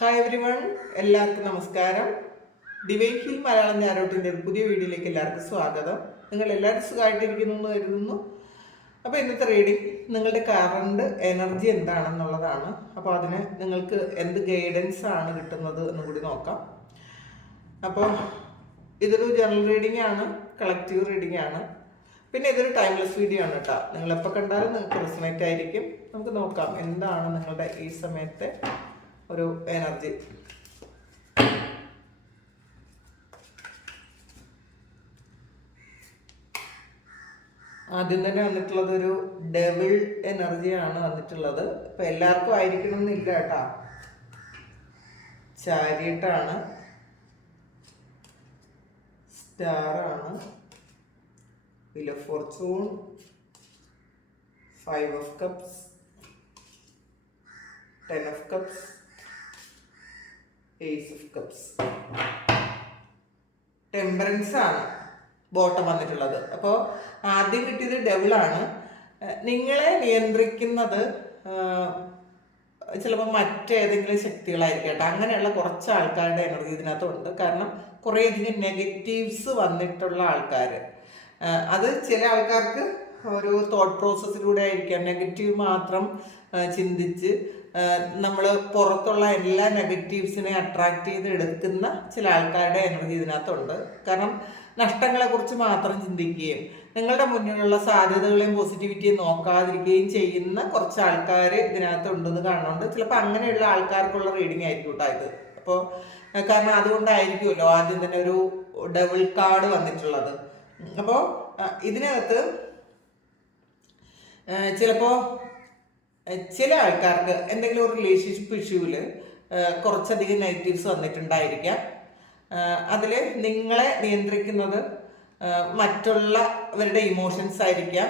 Hi every one എല്ലാവർക്കും നമസ്കാരം. Divine hill Malayalam ഞാരോട്ടിന്റെ ഒരു പുതിയ വീഡിയോയിലേക്ക് എല്ലാവർക്കും സ്വാഗതം. നിങ്ങൾ എല്ലാവരും സുഖമായിട്ടിരിക്കുന്നു എന്ന് കരുതുന്നു. അപ്പോൾ ഇന്നത്തെ റീഡിങ് നിങ്ങളുടെ കറണ്ട് എനർജി എന്താണെന്നുള്ളതാണ്. അപ്പോൾ അതിന് നിങ്ങൾക്ക് എന്ത് ഗൈഡൻസ് ആണ് കിട്ടുന്നത് എന്ന് കൂടി നോക്കാം. അപ്പോൾ ഇതൊരു ജനറൽ റീഡിംഗ് ആണ് കളക്റ്റീവ് റീഡിംഗ് ആണ്. പിന്നെ ഇതൊരു ടൈംലെസ് വീഡിയോ ആണ് കേട്ടോ. നിങ്ങളെപ്പോൾ കണ്ടാലും നിങ്ങൾക്ക് റെസണേറ്റ് ആയിരിക്കും. നമുക്ക് നോക്കാം എന്താണ് നിങ്ങളുടെ ഈ സമയത്തെ ഒരു എനർജി ആദ്യം തന്നെ വന്നിട്ടുള്ളത് ഒരു ഡെവിൾ എനർജിയാണ് വന്നിട്ടുള്ളത്. ഇപ്പൊ എല്ലാവർക്കും ആയിരിക്കണം എന്നില്ല കേട്ടാ. ചാരിയിട്ടാണ്. സ്റ്റാറാണ് of fortune five of cups ten of cups ace of cups temperance ആണ് ബോട്ടം വന്നിട്ടുള്ളത്. അപ്പോൾ ആദ്യം കിട്ടിയത് ഡെവിളാണ് നിങ്ങളെ നിയന്ത്രിക്കുന്നത് ചിലപ്പോൾ മറ്റേതെങ്കിലും ശക്തികളായിരിക്കും കേട്ടോ. അങ്ങനെയുള്ള കുറച്ച് ആൾക്കാരുടെ എനർജി ഇതിനകത്തുണ്ട്. കാരണം കുറേയധികം നെഗറ്റീവ്സ് വന്നിട്ടുള്ള ആൾക്കാർ അത് ചില ആൾക്കാർക്ക് ഒരു തോട്ട് പ്രോസസ്സിലൂടെ ആയിരിക്കാം. നെഗറ്റീവ് മാത്രം ചിന്തിച്ച് നമ്മൾ പുറത്തുള്ള എല്ലാ നെഗറ്റീവ്സിനെ അട്രാക്ട് ചെയ്ത് എടുക്കുന്ന ചില ആൾക്കാരുടെ എനർജി ഇതിനകത്തുണ്ട്. കാരണം നഷ്ടങ്ങളെക്കുറിച്ച് മാത്രം ചിന്തിക്കുകയും നിങ്ങളുടെ മുന്നിലുള്ള സാധ്യതകളെയും പോസിറ്റിവിറ്റിയും നോക്കാതിരിക്കുകയും ചെയ്യുന്ന കുറച്ച് ആൾക്കാർ ഇതിനകത്ത് ഉണ്ടെന്ന് കാണുന്നുണ്ട്. ചിലപ്പോൾ അങ്ങനെയുള്ള ആൾക്കാർക്കുള്ള റീഡിംഗ് ആയിരിക്കും ഇത്. അപ്പോൾ കാരണം അതുകൊണ്ടായിരിക്കുമല്ലോ ആദ്യം തന്നെ ഒരു ഡബിൾ കാർഡ് വന്നിട്ടുള്ളത്. അപ്പോൾ ഇതിനകത്ത് ചിലപ്പോൾ ചില ആൾക്കാർക്ക് എന്തെങ്കിലും ഒരു റിലേഷൻഷിപ്പ് ഇഷ്യൂവിൽ കുറച്ചധികം നെഗറ്റീവ്സ് വന്നിട്ടുണ്ടായിരിക്കാം. അതിൽ നിങ്ങളെ നിയന്ത്രിക്കുന്നത് മറ്റുള്ളവരുടെ ഇമോഷൻസ് ആയിരിക്കാം.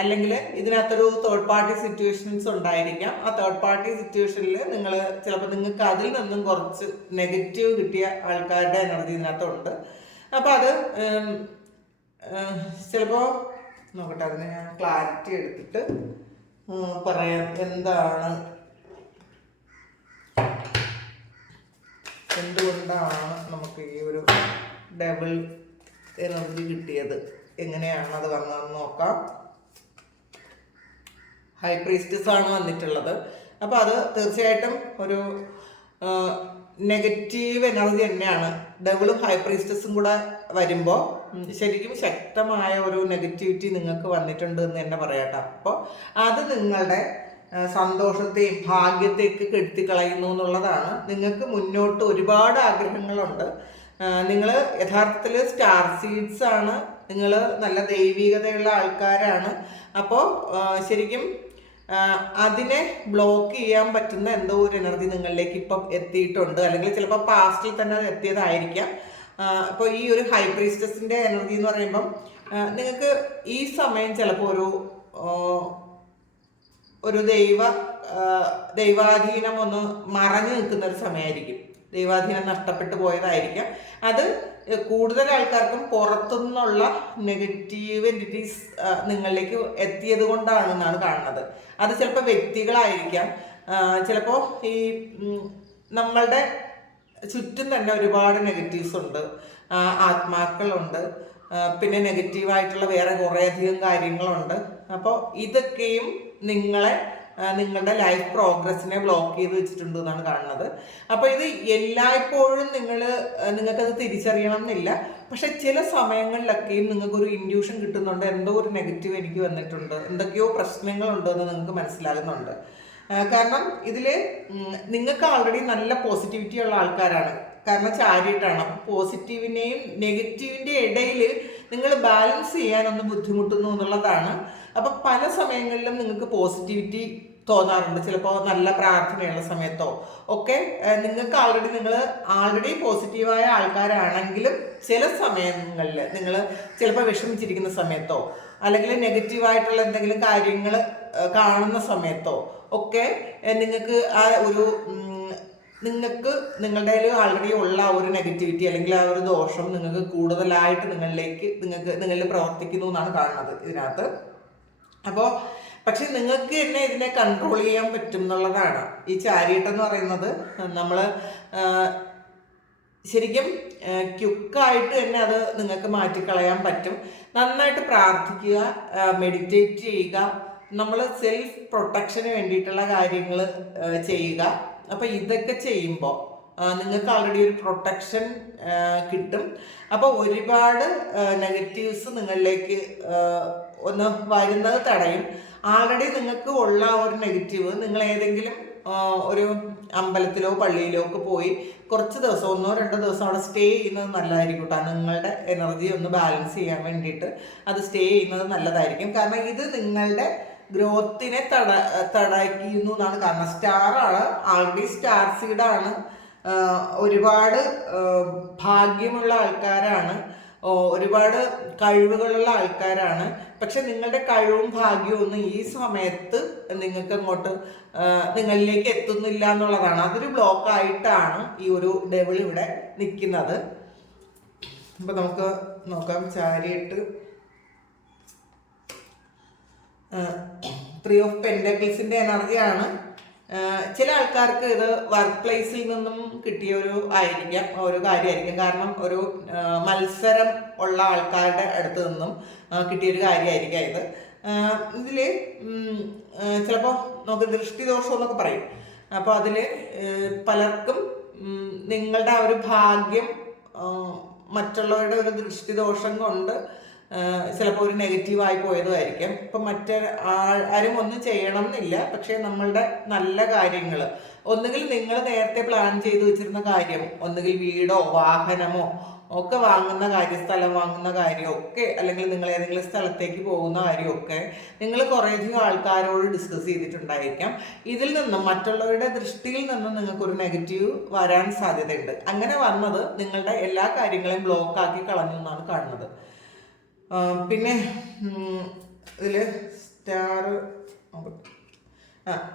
അല്ലെങ്കിൽ ഇതിനകത്തൊരു തേർഡ് പാർട്ടി സിറ്റുവേഷൻസ് ഉണ്ടായിരിക്കാം. ആ തേർഡ് പാർട്ടി സിറ്റുവേഷനിൽ നിങ്ങൾ ചിലപ്പോൾ നിങ്ങൾക്ക് അതിൽ നിന്നും കുറച്ച് നെഗറ്റീവ് കിട്ടിയ ആൾക്കാരുടെ എനർജി ഇതിനകത്തുണ്ട്. അപ്പോൾ അത് ചിലപ്പോൾ നോക്കട്ടെ അതിന് ഞാൻ ക്ലാരിറ്റി എടുത്തിട്ട് പറയാം. എന്താണ്? എന്തുകൊണ്ടാണ് നമുക്ക് ഈ ഒരു ഡബിൾ എനർജി കിട്ടിയത്? എങ്ങനെയാണ് അത് വന്നതെന്ന് നോക്കാം. ഹൈ പ്രീസ്റ്റസ് ആണ് വന്നിട്ടുള്ളത്. അപ്പോൾ അത് തീർച്ചയായിട്ടും ഒരു നെഗറ്റീവ് എനർജി തന്നെയാണ്. ഡബിളും ഹൈ പ്രീസ്റ്റസും കൂടെ വരുമ്പോൾ ശരിക്കും ശക്തമായ ഒരു നെഗറ്റിവിറ്റി നിങ്ങൾക്ക് വന്നിട്ടുണ്ട് എന്ന് തന്നെ പറയാട്ടോ അപ്പോൾ അത് നിങ്ങളുടെ സന്തോഷത്തെയും ഭാഗ്യത്തെയൊക്കെ കെടുത്തി കളയുന്നു എന്നുള്ളതാണ്. നിങ്ങൾക്ക് മുന്നോട്ട് ഒരുപാട് ആഗ്രഹങ്ങളുണ്ട്. നിങ്ങൾ യഥാർത്ഥത്തിൽ സ്റ്റാർ സീഡ്സ് ആണ്. നിങ്ങൾ നല്ല ദൈവികതയുള്ള ആൾക്കാരാണ്. അപ്പോൾ ശരിക്കും അതിനെ ബ്ലോക്ക് ചെയ്യാൻ പറ്റുന്ന എന്തോ ഒരു എനർജി നിങ്ങളിലേക്ക് ഇപ്പം എത്തിയിട്ടുണ്ട്. അല്ലെങ്കിൽ ചിലപ്പോൾ പാസ്റ്റിൽ തന്നെ എത്തിയതായിരിക്കാം. അപ്പോൾ ഈ ഒരു ഹൈ പ്രീസ്റ്റസിന്റെ എനർജി എന്ന് പറയുമ്പം നിങ്ങൾക്ക് ഈ സമയം ചിലപ്പോൾ ഒരു ഒരു ദൈവ ദൈവാധീനം ഒന്ന് മറഞ്ഞു നിൽക്കുന്ന ഒരു സമയമായിരിക്കും. ദൈവാധീനം നഷ്ടപ്പെട്ടു പോയതായിരിക്കാം. അത് കൂടുതൽ ആൾക്കാർക്കും പുറത്തുനിന്നുള്ള നെഗറ്റീവ് എന്റിറ്റീസ് നിങ്ങളിലേക്ക് എത്തിയത് കൊണ്ടാണെന്നാണ് കാണുന്നത്. അത് ചിലപ്പോൾ വ്യക്തികളായിരിക്കാം. ചിലപ്പോൾ ഈ നമ്മളുടെ ചുറ്റും തന്നെ ഒരുപാട് നെഗറ്റീവ്സ് ഉണ്ട് ആത്മാക്കളുണ്ട് പിന്നെ നെഗറ്റീവായിട്ടുള്ള വേറെ കുറേയധികം കാര്യങ്ങളുണ്ട്. അപ്പോൾ ഇതൊക്കെയും നിങ്ങളെ നിങ്ങളുടെ ലൈഫ് പ്രോഗ്രസ്സിനെ ബ്ലോക്ക് ചെയ്ത് വെച്ചിട്ടുണ്ട് എന്നാണ് കാണുന്നത്. അപ്പോൾ ഇത് എല്ലായ്പ്പോഴും നിങ്ങൾ നിങ്ങൾക്കത് തിരിച്ചറിയണം എന്നില്ല പക്ഷെ ചില സമയങ്ങളിലൊക്കെയും നിങ്ങൾക്കൊരു ഇൻഡ്യൂഷൻ കിട്ടുന്നുണ്ട്. എന്തോ ഒരു നെഗറ്റീവ് എനിക്ക് വന്നിട്ടുണ്ട്. എന്തൊക്കെയോ പ്രശ്നങ്ങളുണ്ടെന്ന് നിങ്ങൾക്ക് മനസ്സിലാകുന്നുണ്ട്. കാരണം ഇതിൽ നിങ്ങൾക്ക് ആൾറെഡി നല്ല പോസിറ്റിവിറ്റി ഉള്ള ആൾക്കാരാണ്. കാരണം ചാരിയിട്ടാണ്. അപ്പോൾ പോസിറ്റീവിനെയും നെഗറ്റീവിന്റെ ഇടയിൽ നിങ്ങൾ ബാലൻസ് ചെയ്യാനൊന്ന് ബുദ്ധിമുട്ടുന്നു എന്നുള്ളതാണ്. അപ്പം പല സമയങ്ങളിലും നിങ്ങൾക്ക് പോസിറ്റിവിറ്റി തോന്നാറുണ്ട്. ചിലപ്പോൾ നല്ല പ്രാർത്ഥനയുള്ള സമയത്തോ. ഒക്കെ നിങ്ങൾക്ക് ആൾറെഡി നിങ്ങൾ ആൾറെഡി പോസിറ്റീവായ ആൾക്കാരാണെങ്കിലും ചില സമയങ്ങളിൽ നിങ്ങൾ ചിലപ്പോൾ വിഷമിച്ചിരിക്കുന്ന സമയത്തോ അല്ലെങ്കിൽ നെഗറ്റീവായിട്ടുള്ള എന്തെങ്കിലും കാര്യങ്ങൾ കാണുന്ന സമയത്തോ ഒക്കെ നിങ്ങൾക്ക് ആ ഒരു നിങ്ങൾക്ക് നിങ്ങളുടെ ആൾറെഡി ഉള്ള ആ ഒരു നെഗറ്റിവിറ്റി അല്ലെങ്കിൽ ആ ഒരു ദോഷം നിങ്ങൾക്ക് കൂടുതലായിട്ട് നിങ്ങളിലേക്ക് നിങ്ങൾക്ക് നിങ്ങളിൽ പ്രവർത്തിക്കുന്നു എന്നാണ് കാണുന്നത് ഇതിനകത്ത്. അപ്പോൾ പക്ഷെ നിങ്ങൾക്ക് തന്നെ ഇതിനെ കൺട്രോൾ ചെയ്യാൻ പറ്റും എന്നുള്ളതാണ്. ഈ ചാരിയട്ട് എന്ന് പറയുന്നത് നമ്മൾ ശരിക്കും ക്യുക്കായിട്ട് തന്നെ അത് നിങ്ങൾക്ക് മാറ്റിക്കളയാൻ പറ്റും. നന്നായിട്ട് പ്രാർത്ഥിക്കുക മെഡിറ്റേറ്റ് ചെയ്യുക നമ്മൾ സെൽഫ് പ്രൊട്ടക്ഷന് വേണ്ടിയിട്ടുള്ള കാര്യങ്ങൾ ചെയ്യുക. അപ്പോൾ ഇതൊക്കെ ചെയ്യുമ്പോൾ നിങ്ങൾക്ക് ആൾറെഡി ഒരു പ്രൊട്ടക്ഷൻ കിട്ടും. അപ്പോൾ ഒരുപാട് നെഗറ്റീവ്സ് നിങ്ങളിലേക്ക് ഒന്ന് വരുന്നത് തടയും. ആൾറെഡി നിങ്ങൾക്ക് ഉള്ള ഒരു നെഗറ്റീവ് നിങ്ങൾ ഏതെങ്കിലും ഒരു അമ്പലത്തിലോ പള്ളിയിലോ ഒക്കെ പോയി കുറച്ച് ദിവസം ഒന്നോ രണ്ടോ ദിവസം അവിടെ സ്റ്റേ ചെയ്യുന്നത് നല്ലതായിരിക്കും കേട്ടോ. നിങ്ങളുടെ എനർജി ഒന്ന് ബാലൻസ് ചെയ്യാൻ വേണ്ടിയിട്ട് അത് സ്റ്റേ ചെയ്യുന്നത് നല്ലതായിരിക്കും. കാരണം ഇത് നിങ്ങളുടെ ഗ്രോത്തിനെ തട തടയിക്കുന്നു എന്നാണ് കാരണം. സ്റ്റാറാണ് ആൾറെഡി സ്റ്റാർ സീഡാണ് ഒരുപാട് ഭാഗ്യമുള്ള ആൾക്കാരാണ്. ഒരുപാട് കഴിവുകളുള്ള ആൾക്കാരാണ്. പക്ഷെ നിങ്ങളുടെ കഴിവും ഭാഗ്യവും ഒന്നും ഈ സമയത്ത് നിങ്ങൾക്ക് അങ്ങോട്ട് നിങ്ങളിലേക്ക് എത്തുന്നില്ല എന്നുള്ളതാണ്. അതൊരു ബ്ലോക്ക് ആയിട്ടാണ് ഈ ഒരു ഡെവിൾ ഇവിടെ നിൽക്കുന്നത്. അപ്പൊ നമുക്ക് നോക്കാം. ചാരിയിട്ട് ത്രീ ഓഫ് പെൻഡക്കിൾസിന്റെ എനർജിയാണ്. ചില ആൾക്കാർക്ക് ഇത് വർക്ക് പ്ലേസിൽ നിന്നും കിട്ടിയ ഒരു ആയിരിക്കാം ഒരു കാര്യമായിരിക്കും. കാരണം ഒരു മത്സരം ഉള്ള ആൾക്കാരുടെ അടുത്ത് നിന്നും കിട്ടിയ കിട്ടിയൊരു കാര്യമായിരിക്കാം ഇത്. ഇതിൽ ചിലപ്പോൾ നമുക്ക് ദൃഷ്ടിദോഷം എന്നൊക്കെ പറയും. അപ്പോൾ അതിൽ പലർക്കും നിങ്ങളുടെ ആ ഒരു ഭാഗ്യം മറ്റുള്ളവരുടെ ഒരു ദൃഷ്ടിദോഷം കൊണ്ട് ചിലപ്പോൾ ഒരു നെഗറ്റീവായി പോയതുമായിരിക്കും. ഇപ്പം മറ്റേ ആരും ഒന്നും ചെയ്യണം എന്നില്ല പക്ഷേ നമ്മളുടെ നല്ല കാര്യങ്ങൾ ഒന്നുകിൽ നിങ്ങൾ നേരത്തെ പ്ലാൻ ചെയ്തു വെച്ചിരുന്ന കാര്യം ഒന്നുകിൽ വീടോ വാഹനമോ ഒക്കെ വാങ്ങുന്ന കാര്യം സ്ഥലം വാങ്ങുന്ന കാര്യം ഒക്കെ അല്ലെങ്കിൽ നിങ്ങൾ ഏതെങ്കിലും സ്ഥലത്തേക്ക് പോകുന്ന കാര്യമൊക്കെ നിങ്ങൾ കുറേയധികം ആൾക്കാരോട് ഡിസ്കസ് ചെയ്തിട്ടുണ്ടായിരിക്കാം. ഇതിൽ നിന്നും മറ്റുള്ളവരുടെ ദൃഷ്ടിയിൽ നിന്നും നിങ്ങൾക്കൊരു നെഗറ്റീവ് വരാൻ സാധ്യതയുണ്ട്. അങ്ങനെ വന്നത് നിങ്ങളുടെ എല്ലാ കാര്യങ്ങളെയും ബ്ലോക്കാക്കി കളഞ്ഞു എന്നാണ് കാണുന്നത്. പിന്നെ ഇതിൽ സ്റ്റാർ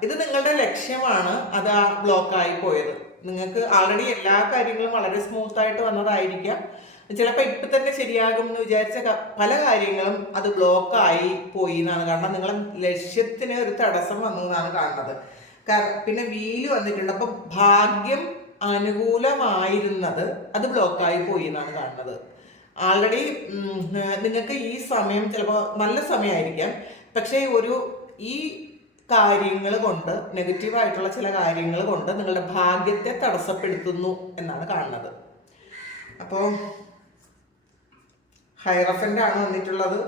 ഇത് നിങ്ങളുടെ ലക്ഷ്യമാണ്. അത് ആ ബ്ലോക്കായി പോയത്. നിങ്ങൾക്ക് ആൾറെഡി എല്ലാ കാര്യങ്ങളും വളരെ സ്മൂത്ത് ആയിട്ട് വന്നതായിരിക്കാം. ചിലപ്പോൾ ഇപ്പം തന്നെ ശരിയാകും എന്ന് വിചാരിച്ച പല കാര്യങ്ങളും അത് ബ്ലോക്കായി പോയി എന്നാണ്. കാരണം നിങ്ങളെ ലക്ഷ്യത്തിന് ഒരു തടസ്സം വന്നു എന്നാണ് കാണുന്നത്. പിന്നെ വീൽ വന്നിട്ടുണ്ട്. അപ്പം ഭാഗ്യം അനുകൂലമായിരുന്നത് അത് ബ്ലോക്കായി പോയി എന്നാണ് കാണുന്നത്. ആൾറെഡി നിങ്ങൾക്ക് ഈ സമയം ചിലപ്പോൾ നല്ല സമയമായിരിക്കാം പക്ഷേ ഒരു ഈ കാര്യങ്ങൾ കൊണ്ട് നെഗറ്റീവായിട്ടുള്ള ചില കാര്യങ്ങൾ കൊണ്ട് നിങ്ങളുടെ ഭാഗ്യത്തെ തടസ്സപ്പെടുത്തുന്നു എന്നാണ് കാണുന്നത്. അപ്പോൾ ഹൈറഫന്റ് ആണ് വന്നിട്ടുള്ളത്.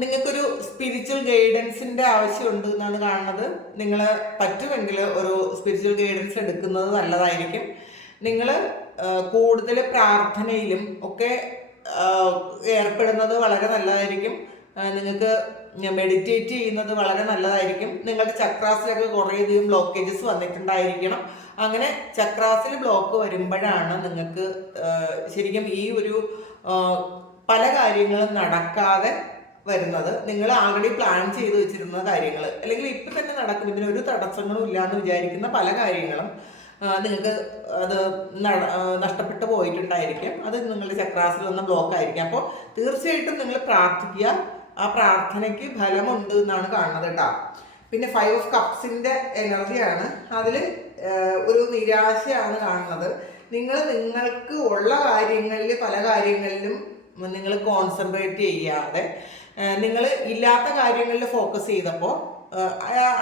നിങ്ങൾക്കൊരു സ്പിരിച്വൽ ഗൈഡൻസിന്റെ ആവശ്യമുണ്ട് എന്നാണ് കാണുന്നത്. നിങ്ങൾ പറ്റുമെങ്കിൽ ഒരു സ്പിരിച്വൽ ഗൈഡൻസ് എടുക്കുന്നത് നല്ലതായിരിക്കും. നിങ്ങൾ കൂടുതൽ പ്രാർത്ഥനയിലും ഒക്കെ ഏർപ്പെടുന്നത് വളരെ നല്ലതായിരിക്കും. നിങ്ങൾക്ക് മെഡിറ്റേറ്റ് ചെയ്യുന്നത് വളരെ നല്ലതായിരിക്കും. നിങ്ങളുടെ ചക്രാസിലൊക്കെ കുറേയധികം ബ്ലോക്കേജസ് വന്നിട്ടുണ്ടായിരിക്കണം. അങ്ങനെ ചക്രാസിൽ ബ്ലോക്ക് വരുമ്പോഴാണ് നിങ്ങൾക്ക് ശരിക്കും ഈ ഒരു പല കാര്യങ്ങളും നടക്കാതെ വരുന്നത്. നിങ്ങൾ ആൾറെഡി പ്ലാൻ ചെയ്ത് വെച്ചിരുന്ന കാര്യങ്ങൾ അല്ലെങ്കിൽ ഇപ്പം തന്നെ നടക്കും. ഒരു തടസ്സങ്ങളും ഇല്ല എന്ന് വിചാരിക്കുന്ന പല കാര്യങ്ങളും നിങ്ങൾക്ക് അത് നഷ്ടപ്പെട്ടു പോയിട്ടുണ്ടായിരിക്കും. അത് നിങ്ങളുടെ ചക്രാസിൽ വന്ന ബ്ലോക്ക് ആയിരിക്കും. അപ്പോൾ തീർച്ചയായിട്ടും നിങ്ങൾ പ്രാർത്ഥിക്കുക. ആ പ്രാർത്ഥനയ്ക്ക് ഫലമുണ്ട് എന്നാണ് കാണുന്നത് കേട്ടോ. പിന്നെ ഫൈവ് ഓഫ് കപ്സിന്റെ എനർജിയാണ് അതിൽ ഒരു നിരാശയാണ് കാണുന്നത്. നിങ്ങൾ നിങ്ങൾക്ക് ഉള്ള കാര്യങ്ങളിൽ പല കാര്യങ്ങളിലും നിങ്ങൾ കോൺസെൻട്രേറ്റ് ചെയ്യാതെ നിങ്ങൾ ഇല്ലാത്ത കാര്യങ്ങളിൽ ഫോക്കസ് ചെയ്തപ്പോൾ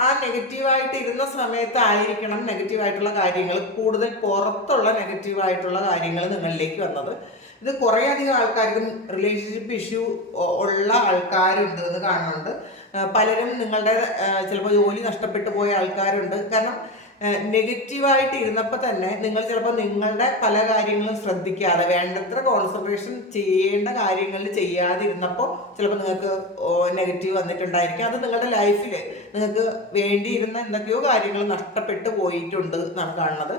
ആ നെഗറ്റീവായിട്ട് ഇരുന്ന സമയത്തായിരിക്കണം നെഗറ്റീവായിട്ടുള്ള കാര്യങ്ങൾ കൂടുതൽ പുറത്തുള്ള നെഗറ്റീവായിട്ടുള്ള കാര്യങ്ങൾ നിങ്ങളിലേക്ക് വന്നത്. ഇത് കുറേ അധികം ആൾക്കാർക്കും റിലേഷൻഷിപ്പ് ഇഷ്യൂ ഉള്ള ആൾക്കാരുണ്ട് എന്ന് കാണുന്നുണ്ട്. പലരും നിങ്ങളുടെ ചിലപ്പോൾ ജോലി നഷ്ടപ്പെട്ടു പോയ ആൾക്കാരുണ്ട്. കാരണം നെഗറ്റീവായിട്ട് ഇരുന്നപ്പോൾ തന്നെ നിങ്ങൾ ചിലപ്പോൾ നിങ്ങളുടെ പല കാര്യങ്ങളും ശ്രദ്ധിക്കാതെ വേണ്ടത്ര കോൺസെൻട്രേഷൻ ചെയ്യേണ്ട കാര്യങ്ങളിൽ ചെയ്യാതിരുന്നപ്പോൾ ചിലപ്പോൾ നിങ്ങൾക്ക് നെഗറ്റീവ് വന്നിട്ടുണ്ടായിരിക്കും. അത് നിങ്ങളുടെ ലൈഫിൽ നിങ്ങൾക്ക് വേണ്ടിയിരുന്ന എന്തൊക്കെയോ കാര്യങ്ങൾ നഷ്ടപ്പെട്ടു പോയിട്ടുണ്ട് എന്നാണ് കാണുന്നത്.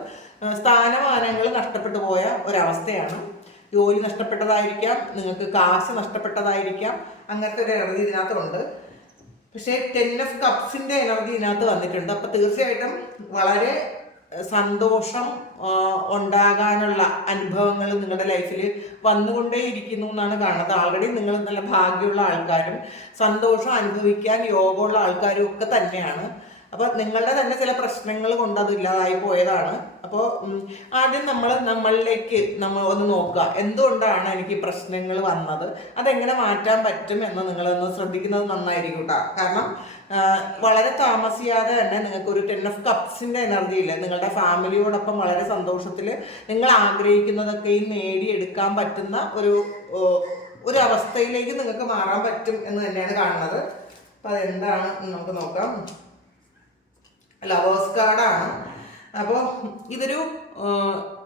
സ്ഥാനമാനങ്ങൾ നഷ്ടപ്പെട്ടു പോയ ഒരവസ്ഥയാണ്. ജോലി നഷ്ടപ്പെട്ടതായിരിക്കാം നിങ്ങൾക്ക് കാശ് നഷ്ടപ്പെട്ടതായിരിക്കാം അങ്ങനത്തെ ഒരു എനർജി ഇതിനകത്തുണ്ട്. പക്ഷേ ടെൻ ഓഫ് കപ്സിന്റെ എനർജി ഇതിനകത്ത് വന്നിട്ടുണ്ട്. അപ്പൊ തീർച്ചയായിട്ടും വളരെ സന്തോഷം ഉണ്ടാകാനുള്ള അനുഭവങ്ങൾ നിങ്ങളുടെ ലൈഫിൽ വന്നുകൊണ്ടേ ഇരിക്കുന്നു എന്നാണ് കാണുന്നത്. ആൾറെഡി നിങ്ങൾ നല്ല ഭാഗ്യമുള്ള ആൾക്കാരും സന്തോഷം അനുഭവിക്കാൻ യോഗമുള്ള ആൾക്കാരും ഒക്കെ തന്നെയാണ്. അപ്പോൾ നിങ്ങളുടെ തന്നെ ചില പ്രശ്നങ്ങൾ കൊണ്ട് അത് ഇല്ലാതായി പോയതാണ്. അപ്പോൾ ആദ്യം നമ്മൾ നമ്മളിലേക്ക് നമ്മൾ ഒന്ന് നോക്കുക. എന്തുകൊണ്ടാണ് എനിക്ക് പ്രശ്നങ്ങൾ വന്നത്? അതെങ്ങനെ മാറ്റാൻ പറ്റും എന്ന് നിങ്ങളൊന്ന് ശ്രദ്ധിക്കുന്നത് നന്നായിരിക്കും കേട്ടോ കാരണം വളരെ താമസിയാതെ തന്നെ നിങ്ങൾക്ക് ഒരു ടെൻ ഓഫ് കപ്സിന്റെ എനർജി ഇല്ല? നിങ്ങളുടെ ഫാമിലിയോടൊപ്പം വളരെ സന്തോഷത്തിൽ നിങ്ങൾ ആഗ്രഹിക്കുന്നതൊക്കെയും നേടിയെടുക്കാൻ പറ്റുന്ന ഒരു ഒരു അവസ്ഥയിലേക്ക് നിങ്ങൾക്ക് മാറാൻ പറ്റും എന്ന് തന്നെയാണ് കാണുന്നത്. അപ്പം അതെന്താണ് നമുക്ക് നോക്കാം. ലവേഴ്സ് കാർഡാണ് അപ്പോൾ ഇതൊരു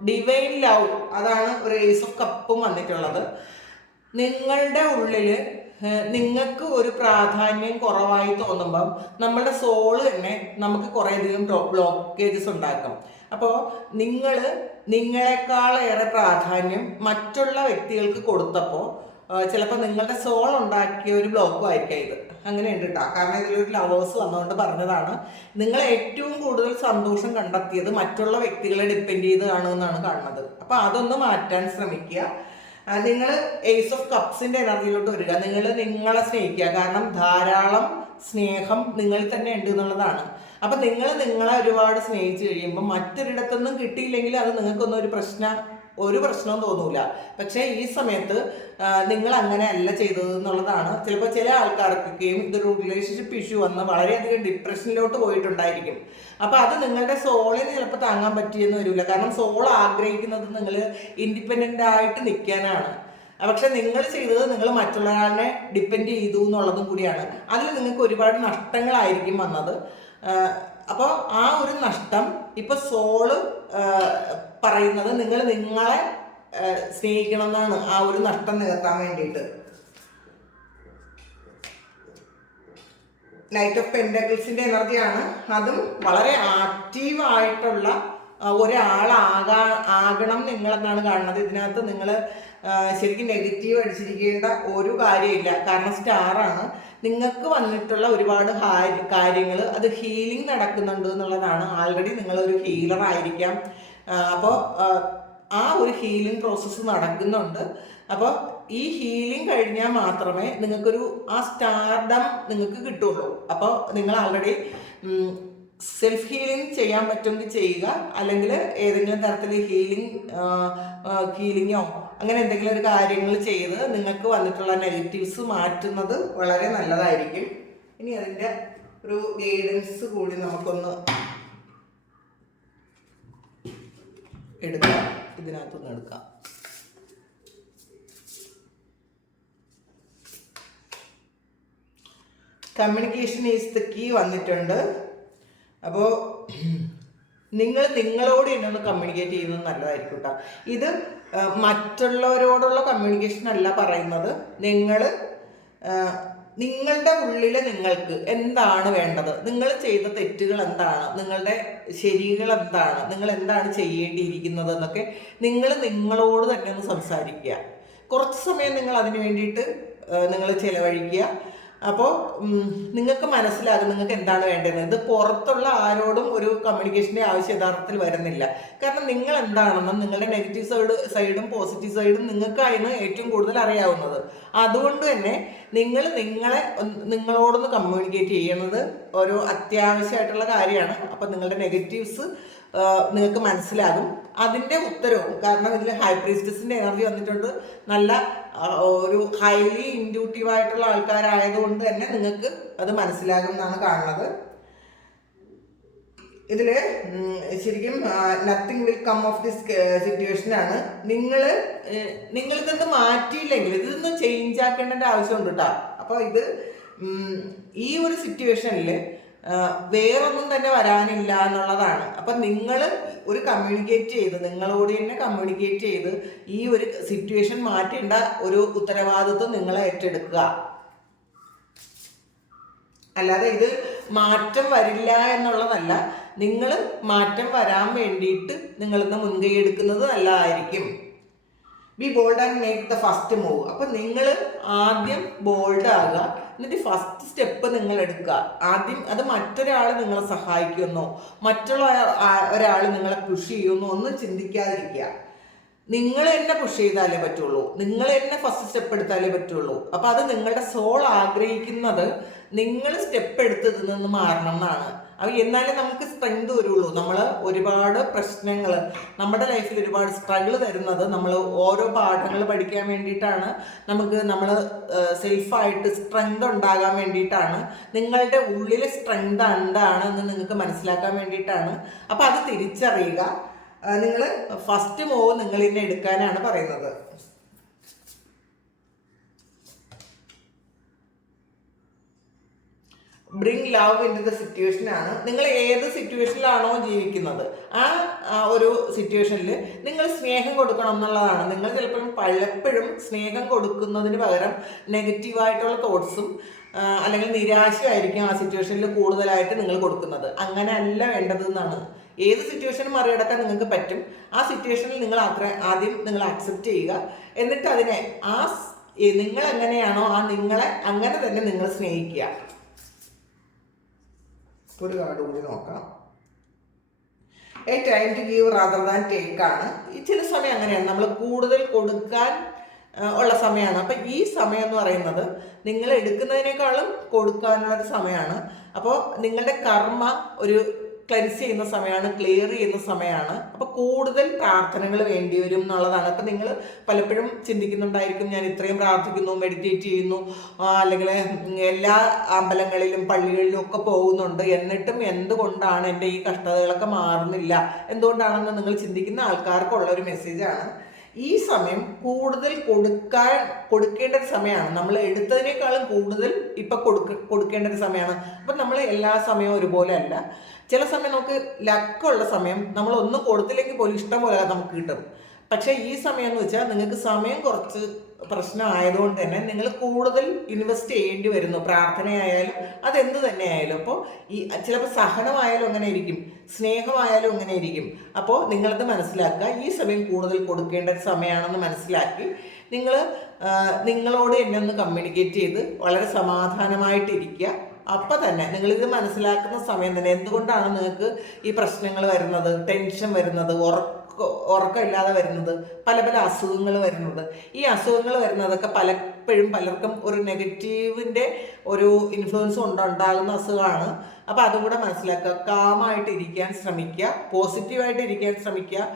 ഡിവൈൻ ലവ് അതാണ് ഒരു ഏസ് ഓഫ് കപ്പും വന്നിട്ടുള്ളത്. നിങ്ങളുടെ ഉള്ളിൽ നിങ്ങൾക്ക് ഒരു പ്രാധാന്യം കുറവായി തോന്നുമ്പം നമ്മുടെ സോൾ തന്നെ നമുക്ക് കുറേയധികം ബ്ലോക്കേജസ് ഉണ്ടാക്കും. അപ്പോൾ നിങ്ങൾ നിങ്ങളെക്കാളേറെ പ്രാധാന്യം മറ്റുള്ള വ്യക്തികൾക്ക് കൊടുത്തപ്പോൾ ചിലപ്പോൾ നിങ്ങളുടെ സോൾ ഉണ്ടാക്കിയ ഒരു ബ്ലോക്കും ആയിരിക്കാം ഇത്. അങ്ങനെ ഉണ്ട് കേട്ടോ കാരണം ഇതിലൊരു ലവേഴ്സ് വന്നുകൊണ്ട് പറഞ്ഞതാണ്. നിങ്ങൾ ഏറ്റവും കൂടുതൽ സന്തോഷം കണ്ടെത്തിയത് മറ്റുള്ള വ്യക്തികളെ ഡിപ്പെൻഡ് ചെയ്താണ് എന്നാണ് കാണുന്നത്. അപ്പോൾ അതൊന്ന് മാറ്റാൻ ശ്രമിക്കുക. നിങ്ങൾ ഏസ് ഓഫ് കപ്സിന്റെ എനർജിയിലോട്ട് വരിക. നിങ്ങൾ നിങ്ങളെ സ്നേഹിക്കുക. കാരണം ധാരാളം സ്നേഹം നിങ്ങളിൽ തന്നെ ഉണ്ട് എന്നുള്ളതാണ്. അപ്പം നിങ്ങൾ നിങ്ങളെ ഒരുപാട് സ്നേഹിച്ച് കഴിയുമ്പോൾ മറ്റൊരിടത്തൊന്നും കിട്ടിയില്ലെങ്കിൽ അത് നിങ്ങൾക്കൊന്നും ഒരു പ്രശ്ന ഒരു പ്രശ്നവും തോന്നൂല. പക്ഷേ ഈ സമയത്ത് നിങ്ങൾ അങ്ങനെ അല്ല ചെയ്തത് എന്നുള്ളതാണ് ചിലപ്പോൾ ചില ആൾക്കാർക്കൊക്കെയും ഇതൊരു റിലേഷൻഷിപ്പ് ഇഷ്യൂ വന്ന് വളരെയധികം ഡിപ്രഷനിലോട്ട് പോയിട്ടുണ്ടായിരിക്കും. അപ്പോൾ അത് നിങ്ങളുടെ സോളിന് ചിലപ്പോൾ താങ്ങാൻ പറ്റിയെന്ന് വരില്ല കാരണം സോൾ ആഗ്രഹിക്കുന്നത് നിങ്ങൾ ഇൻഡിപെൻഡന്റ് ആയിട്ട് നിൽക്കാനാണ് പക്ഷെ നിങ്ങൾ ചെയ്തത് നിങ്ങൾ മറ്റുള്ളവരെ ഡിപ്പെൻഡ് ചെയ്തു എന്നുള്ളതും കൂടിയാണ്. അതിൽ നിങ്ങൾക്ക് ഒരുപാട് നഷ്ടങ്ങളായിരിക്കും വന്നത്. അപ്പോൾ ആ ഒരു നഷ്ടം ഇപ്പൊ സോൾ പറയുന്നത് നിങ്ങൾ നിങ്ങളെ സ്നേഹിക്കണം എന്നാണ് ആ ഒരു നഷ്ടം നികത്താൻ വേണ്ടിയിട്ട്. നൈറ്റ് ഓഫ് പെൻഡക്കിൾസിന്റെ എനർജിയാണ് അതും വളരെ ആക്റ്റീവ് ആയിട്ടുള്ള ആ, ഒരാളാകാ ആകണം നിങ്ങളെന്നാണ് കാണുന്നത്. ഇതിനകത്ത് നിങ്ങൾ ശരിക്കും നെഗറ്റീവ് അടിച്ചിരിക്കേണ്ട ഒരു കാര്യമില്ല. കാരണം സ്റ്റാറാണ് നിങ്ങൾക്ക് വന്നിട്ടുള്ള ഒരുപാട് കാര്യങ്ങൾ അത് ഹീലിംഗ് നടക്കുന്നുണ്ട് എന്നുള്ളതാണ്. ആൾറെഡി നിങ്ങളൊരു ഹീലർ ആയിരിക്കാം. അപ്പോൾ ആ ഒരു ഹീലിംഗ് പ്രോസസ്സ് നടക്കുന്നുണ്ട്. അപ്പോൾ ഈ ഹീലിംഗ് കഴിഞ്ഞാൽ മാത്രമേ നിങ്ങൾക്കൊരു ആ സ്റ്റാർഡം നിങ്ങൾക്ക് കിട്ടുള്ളൂ. അപ്പോൾ നിങ്ങൾ ആൾറെഡി സെൽഫ് ഹീലിംഗ് ചെയ്യാൻ പറ്റുമെങ്കിൽ ചെയ്യുക. അല്ലെങ്കിൽ ഏതെങ്കിലും തരത്തിൽ ഹീലിംഗ് ഹീലിങ്ങോ അങ്ങനെ എന്തെങ്കിലും ഒരു കാര്യങ്ങൾ ചെയ്ത് നിങ്ങൾക്ക് വന്നിട്ടുള്ള നെഗറ്റീവ്സ് മാറ്റുന്നത് വളരെ നല്ലതായിരിക്കും. ഇനി അതിന്റെ ഒരു ഗൈഡൻസ് കൂടി നമുക്കൊന്ന് എടുക്കാം. ഇതിനകത്തുനിന്ന് എടുക്കാം. കമ്മ്യൂണിക്കേഷൻ ഈസ് ദ കീ വന്നിട്ടുണ്ട്. അപ്പോൾ നിങ്ങൾ നിങ്ങളോട് എന്നെ ഒന്ന് കമ്മ്യൂണിക്കേറ്റ് ചെയ്യുന്നത് നല്ലതായിരിക്കും കേട്ടോ ഇത് മറ്റുള്ളവരോടുള്ള കമ്മ്യൂണിക്കേഷൻ അല്ല പറയുന്നത്. നിങ്ങൾ നിങ്ങളുടെ ഉള്ളിൽ നിങ്ങൾക്ക് എന്താണ് വേണ്ടത്? നിങ്ങൾ ചെയ്ത തെറ്റുകൾ എന്താണ്? നിങ്ങളുടെ ശരികൾ എന്താണ്? നിങ്ങൾ എന്താണ് ചെയ്യേണ്ടിയിരിക്കുന്നത് എന്നൊക്കെ നിങ്ങൾ നിങ്ങളോട് തന്നെ ഒന്ന് സംസാരിക്കുക. കുറച്ച് സമയം നിങ്ങൾ അതിന് വേണ്ടിയിട്ട് നിങ്ങൾ ചിലവഴിക്കുക. അപ്പോൾ നിങ്ങൾക്ക് മനസ്സിലാകും നിങ്ങൾക്ക് എന്താണ് വേണ്ടത് ഇത് പുറത്തുള്ള ആരോടും ഒരു കമ്മ്യൂണിക്കേഷന്റെ ആവശ്യം യഥാർത്ഥത്തിൽ വരുന്നില്ല. കാരണം നിങ്ങൾ എന്താണെന്നും നിങ്ങളുടെ നെഗറ്റീവ് സൈഡ് സൈഡും പോസിറ്റീവ് സൈഡും നിങ്ങൾക്കായിരുന്നു ഏറ്റവും കൂടുതൽ അറിയാവുന്നത്. അതുകൊണ്ട് തന്നെ നിങ്ങൾ നിങ്ങളെ നിങ്ങളോടൊന്ന് കമ്മ്യൂണിക്കേറ്റ് ചെയ്യുന്നത് ഒരു അത്യാവശ്യമായിട്ടുള്ള കാര്യമാണ്. അപ്പം നിങ്ങളുടെ നെഗറ്റീവ്സ് നിങ്ങൾക്ക് മനസ്സിലാകും. അതിന്റെ ഉത്തരവും കാരണം ഇതിൽ ഹൈ പ്രീസ്റ്റസിന്റെ എനർജി വന്നിട്ടുണ്ട്. നല്ല ഒരു ഹൈലി ഇൻഡ്യൂട്ടീവ് ആയിട്ടുള്ള ആൾക്കാരായതുകൊണ്ട് തന്നെ നിങ്ങൾക്ക് അത് മനസ്സിലാകും എന്നാണ് കാണുന്നത്. ഇതിൽ ശരിക്കും nothing will come of this situation ആണ്. നിങ്ങൾ നിങ്ങൾ ഇതൊന്ന് മാറ്റിയില്ലെങ്കിൽ ഇതൊന്ന് ചേഞ്ച് ആക്കേണ്ട ആവശ്യമുണ്ട് കേട്ടോ അപ്പോൾ ഇത് ഈ ഒരു സിറ്റുവേഷനിൽ വേറൊന്നും തന്നെ വരാനില്ല എന്നുള്ളതാണ്. അപ്പം നിങ്ങൾ ഒരു കമ്മ്യൂണിക്കേറ്റ് ചെയ്ത് നിങ്ങളോട് തന്നെ കമ്മ്യൂണിക്കേറ്റ് ചെയ്ത് ഈ ഒരു സിറ്റുവേഷൻ മാറ്റേണ്ട ഒരു ഉത്തരവാദിത്വം നിങ്ങൾ ഏറ്റെടുക്കുക. അല്ലാതെ ഇത് മാറ്റം വരില്ല എന്നുള്ളതല്ല. നിങ്ങൾ മാറ്റം വരാൻ വേണ്ടിയിട്ട് നിങ്ങളിന്ന് മുൻകൈ എടുക്കുന്നത് നല്ലതായിരിക്കും. Be bold and make the first move അപ്പം നിങ്ങൾ ആദ്യം ബോൾഡ് ആകുക. എന്നിട്ട് ഫസ്റ്റ് സ്റ്റെപ്പ് നിങ്ങൾ എടുക്കുക ആദ്യം അത് മറ്റൊരാൾ നിങ്ങളെ സഹായിക്കുമെന്നോ മറ്റുള്ള ഒരാൾ നിങ്ങളെ പുഷ് ചെയ്യുമെന്നോ ഒന്നും ചിന്തിക്കാതിരിക്കുക. നിങ്ങൾ തന്നെ പുഷ് ചെയ്താലേ പറ്റുള്ളൂ. നിങ്ങൾ തന്നെ ഫസ്റ്റ് സ്റ്റെപ്പ് എടുത്താലേ പറ്റുള്ളൂ. അപ്പൊ അത് നിങ്ങളുടെ സോൾ ആഗ്രഹിക്കുന്നത് നിങ്ങൾ സ്റ്റെപ്പ് എടുത്തതിൽ നിന്ന് മാറണം എന്നാണ്. അപ്പൊ എന്നാലേ നമുക്ക് സ്ട്രെങ്ത് വരുള്ളൂ. നമ്മൾ ഒരുപാട് പ്രശ്നങ്ങൾ നമ്മുടെ ലൈഫിൽ ഒരുപാട് സ്ട്രഗിൾ തരുന്നത് നമ്മൾ ഓരോ പാഠങ്ങൾ പഠിക്കാൻ വേണ്ടിയിട്ടാണ്. നമുക്ക് നമ്മൾ സെൽഫായിട്ട് സ്ട്രെങ്ത് ഉണ്ടാകാൻ വേണ്ടിയിട്ടാണ്. നിങ്ങളുടെ ഉള്ളിലെ സ്ട്രെങ്ത് എന്താണ് എന്ന് നിങ്ങൾക്ക് മനസ്സിലാക്കാൻ വേണ്ടിയിട്ടാണ്. അപ്പോൾ അത് തിരിച്ചറിയുക. നിങ്ങൾ ഫസ്റ്റ് മൂവ് നിങ്ങൾ ഇന്നെ എടുക്കാനാണ് പറയുന്നത്. Bring love in the situation ആണ്. നിങ്ങൾ ഏത് സിറ്റുവേഷനിലാണോ ജീവിക്കുന്നത്. ആ ഒരു സിറ്റുവേഷനിൽ നിങ്ങൾ സ്നേഹം കൊടുക്കണം എന്നുള്ളതാണ്. നിങ്ങൾ ചിലപ്പോഴും പലപ്പോഴും സ്നേഹം കൊടുക്കുന്നതിന് പകരം നെഗറ്റീവായിട്ടുള്ള തോട്ട്സും അല്ലെങ്കിൽ നിരാശയായിരിക്കും ആ സിറ്റുവേഷനിൽ കൂടുതലായിട്ട് നിങ്ങൾ കൊടുക്കുന്നത്. അങ്ങനെയല്ല വേണ്ടത് എന്നാണ്. ഏത് സിറ്റുവേഷനും മറികടക്കാൻ നിങ്ങൾക്ക് പറ്റും. ആ സിറ്റുവേഷനിൽ നിങ്ങൾ അത്ര ആദ്യം നിങ്ങൾ അക്സെപ്റ്റ് ചെയ്യുക. എന്നിട്ട് അതിനെ ആ നിങ്ങൾ എങ്ങനെയാണോ ആ നിങ്ങളെ അങ്ങനെ തന്നെ നിങ്ങൾ സ്നേഹിക്കുക. ഒരു കാർഡ് കൂടി നോക്കാം. A time to give rather than take ആണ്. ഈ ചില സമയം അങ്ങനെയാണ്. നമ്മൾ കൂടുതൽ കൊടുക്കാൻ ഉള്ള സമയമാണ്. അപ്പം ഈ സമയം എന്ന് പറയുന്നത് നിങ്ങൾ എടുക്കുന്നതിനേക്കാളും കൊടുക്കാനുള്ള ഒരു സമയമാണ്. അപ്പോൾ നിങ്ങളുടെ കർമ്മ ഒരു ക്ലെൻസ് ചെയ്യുന്ന സമയമാണ് ക്ലിയർ ചെയ്യുന്ന സമയമാണ്. അപ്പോൾ കൂടുതൽ പ്രാർത്ഥനകൾ വേണ്ടി വരും എന്നുള്ളതാണ്. അപ്പം നിങ്ങൾ പലപ്പോഴും ചിന്തിക്കുന്നുണ്ടായിരിക്കും ഞാൻ ഇത്രയും പ്രാർത്ഥിക്കുന്നു മെഡിറ്റേറ്റ് ചെയ്യുന്നു അല്ലെങ്കിൽ എല്ലാ അമ്പലങ്ങളിലും പള്ളികളിലും ഒക്കെ പോകുന്നുണ്ട്. എന്നിട്ടും എന്തുകൊണ്ടാണ് എന്റെ ഈ കഷ്ടതകളൊക്കെ മാറുന്നില്ല? എന്തുകൊണ്ടാണെന്ന് നിങ്ങൾ ചിന്തിക്കുന്ന ആൾക്കാർക്കുള്ള ഒരു മെസ്സേജാണ് ഈ സമയം കൂടുതൽ കൊടുക്കാൻ കൊടുക്കേണ്ട ഒരു സമയമാണ്. നമ്മൾ എടുത്തതിനേക്കാളും കൂടുതൽ ഇപ്പം കൊടുക്ക കൊടുക്കേണ്ട ഒരു സമയമാണ്. അപ്പം നമ്മൾ എല്ലാ സമയവും ഒരുപോലെ അല്ല. ചില സമയം നമുക്ക് ലക്കുള്ള സമയം നമ്മൾ ഒന്നും കൊടുത്തില്ലെങ്കിൽ പോലും ഇഷ്ടം പോലെ നമുക്ക് കിട്ടും. പക്ഷേ ഈ സമയം എന്ന് വെച്ചാൽ നിങ്ങൾക്ക് സമയം കുറച്ച് പ്രശ്നമായതുകൊണ്ട് തന്നെ നിങ്ങൾ കൂടുതൽ ഇൻവെസ്റ്റ് ചെയ്യേണ്ടി വരുന്നു. പ്രാർത്ഥനയായാലും അതെന്ത് തന്നെ ആയാലും അപ്പോൾ ഈ ചിലപ്പോൾ സഹനമായാലും അങ്ങനെ ഇരിക്കും. സ്നേഹമായാലും അങ്ങനെ ഇരിക്കും. അപ്പോൾ നിങ്ങളത് മനസ്സിലാക്കുക. ഈ സമയം കൂടുതൽ കൊടുക്കേണ്ട സമയമാണെന്ന് മനസ്സിലാക്കി നിങ്ങൾ നിങ്ങളോട് എന്നെ ഒന്ന് കമ്മ്യൂണിക്കേറ്റ് ചെയ്ത് വളരെ സമാധാനമായിട്ടിരിക്കുക. അപ്പം തന്നെ നിങ്ങളിത് മനസ്സിലാക്കുന്ന സമയം തന്നെ. എന്തുകൊണ്ടാണ് നിങ്ങൾക്ക് ഈ പ്രശ്നങ്ങൾ വരുന്നത്? ടെൻഷൻ വരുന്നത്? ഉറക്ക ഉറക്കമില്ലാതെ വരുന്നത് പല പല അസുഖങ്ങൾ വരുന്നത്. ഈ അസുഖങ്ങൾ വരുന്നതൊക്കെ പലപ്പോഴും പലർക്കും ഒരു നെഗറ്റീവിന്റെ ഒരു ഇൻഫ്ലുവൻസ് കൊണ്ടുണ്ടാകുന്ന അസുഖമാണ്. അപ്പോൾ അതും കൂടെ മനസ്സിലാക്കുക. കാമായിട്ട് ഇരിക്കാൻ ശ്രമിക്കുക. പോസിറ്റീവായിട്ട് ഇരിക്കാൻ ശ്രമിക്കുക.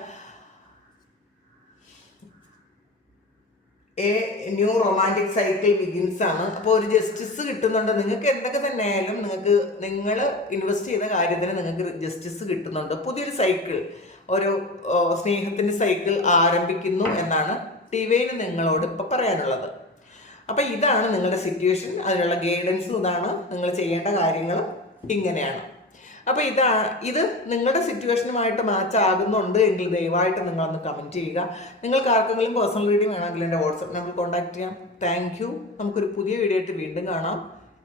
A new romantic cycle begins ആണ്. അപ്പോൾ ഒരു ജസ്റ്റിസ് കിട്ടുന്നുണ്ട്. നിങ്ങൾക്ക് എന്തൊക്കെ തന്നെ ആയാലും നിങ്ങൾക്ക് നിങ്ങൾ ഇൻവെസ്റ്റ് ചെയ്ത കാര്യത്തിന് നിങ്ങൾക്ക് ജസ്റ്റിസ് കിട്ടുന്നുണ്ട്. പുതിയൊരു സൈക്കിൾ. ഒരു സ്നേഹത്തിന്റെ സൈക്കിൾ ആരംഭിക്കുന്നു എന്നാണ് ടിവൈന് നിങ്ങളോട് ഇപ്പോൾ പറയാനുള്ളത്. അപ്പോൾ ഇതാണ് നിങ്ങളുടെ സിറ്റുവേഷൻ അതിനുള്ള ഗൈഡൻസും ഇതാണ് നിങ്ങൾ ചെയ്യേണ്ട കാര്യങ്ങൾ ഇങ്ങനെയാണ്. അപ്പോൾ ഇതാ ഇത് നിങ്ങളുടെ സിറ്റുവേഷനുമായിട്ട് മാച്ച് ആകുന്നുണ്ട് എങ്കിൽ ദയവായിട്ട് നിങ്ങളൊന്ന് കമന്റ് ചെയ്യുക. നിങ്ങൾക്ക് ആർക്കെങ്കിലും പേഴ്സണൽ റീഡിംഗ് വേണമെങ്കിൽ എന്റെ വാട്സപ്പ് നമ്പർ കോൺടാക്ട് ചെയ്യാം. താങ്ക് യു നമുക്കൊരു പുതിയ വീഡിയോ ആയിട്ട് വീണ്ടും കാണാം.